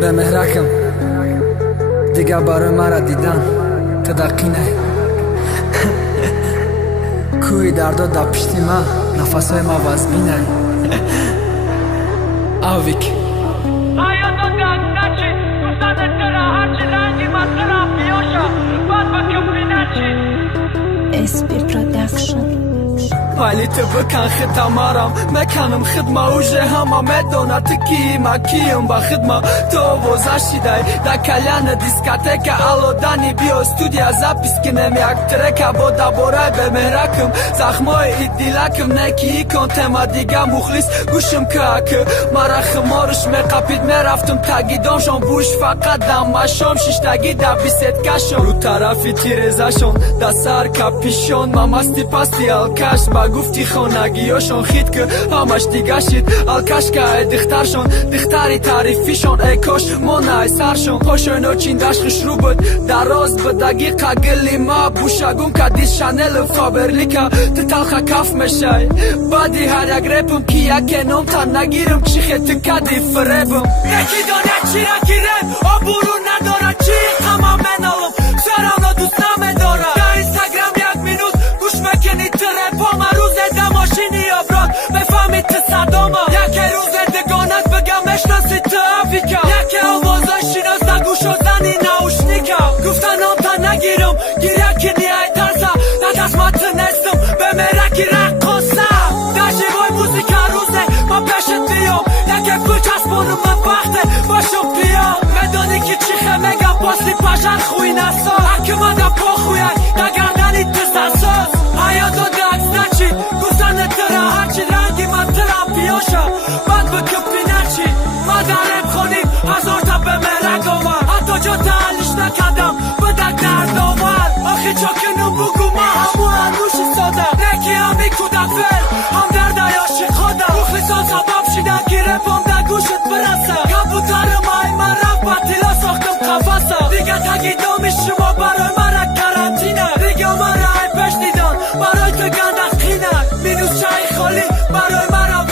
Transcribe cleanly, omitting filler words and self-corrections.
به مهرکم دیگه برای مرا دیدن تدقینه کوی دردا در پشتی ما نفسهای ما وزبینه آویک SP Production. ولی تو بکن خدمارم مکنم خدمه اوجه همه میدونه تکی مکیم با خدمه تو وزشی دای دا کلیان دیسکاتک الودانی بیو استودیا زاپیس کنم یک ترک با دبورای به مهرکم زخمای ایدیلکم نکی کن تما دیگه مخلص گوشم که مرا خمارش میقپید میرفتم تگیدانشان بوش فقط دمشام ششتگی دا بیست کشم رو طرفی تیرزشان دا سر کپیشون مامستی پاستی الکش با گفتی خانگیاشون خید که همش دیگه شید الکش که دخترشون دختری تعریفیشون ای کاش مانای سرشون خوشونو چین دشخش رو بود در راز به دقیقه گلی ما بوشگون که دیز شنل فابرلی که تتلخه کف میشه بعدی هر یک رپم که یک نام تا نگیرم چی خیلی کدی فریبم یکی دانه چی را گیرم آبورو نداره چی همه منالم سرانا دوست نمیداره در اینستاگرام یک مینوت گوش مکنی ترپام روز دماشینی ابراد بفهمی تصدامه یکی روز دگانت بگم اشناسی تو افیکا یکی آوازای شناس نگوش و زنی ناوشنیکا گفتن هم تا نگیرم گیر یکی نیای ترسا ندست نستم به مرکی رقصه در جیبای موزیک روزه ما پیشت بیام یکی پول چسبانم من وقته باشم بیام مدانی که چیخه مگم پاسی پاشن خوی نسا حکم مدم پا خویک نگردنی تساساس حیات و دکس نچی گفتن تره هرچی رنگی من ترم پیاشا بعد بکپی نچی مدرم خونیم هزار تا به مرک آمد حتی جا تعلیش نکدم بدک درد آمد آخی چا کنم بگو ما همو انوشی سادم نکی همی کودک فر هم درد عیاشی خودم مخلصان سبب شیدن گیره پام در گوشت برسم کبوتر مای من رفت بطیلا ساختم قفصم دیگه تگیدامی شما برای مرا کرانتینه دیگه مرا ای پش دیدن برای تو گندق خینه مینوس چای خالی برای مرا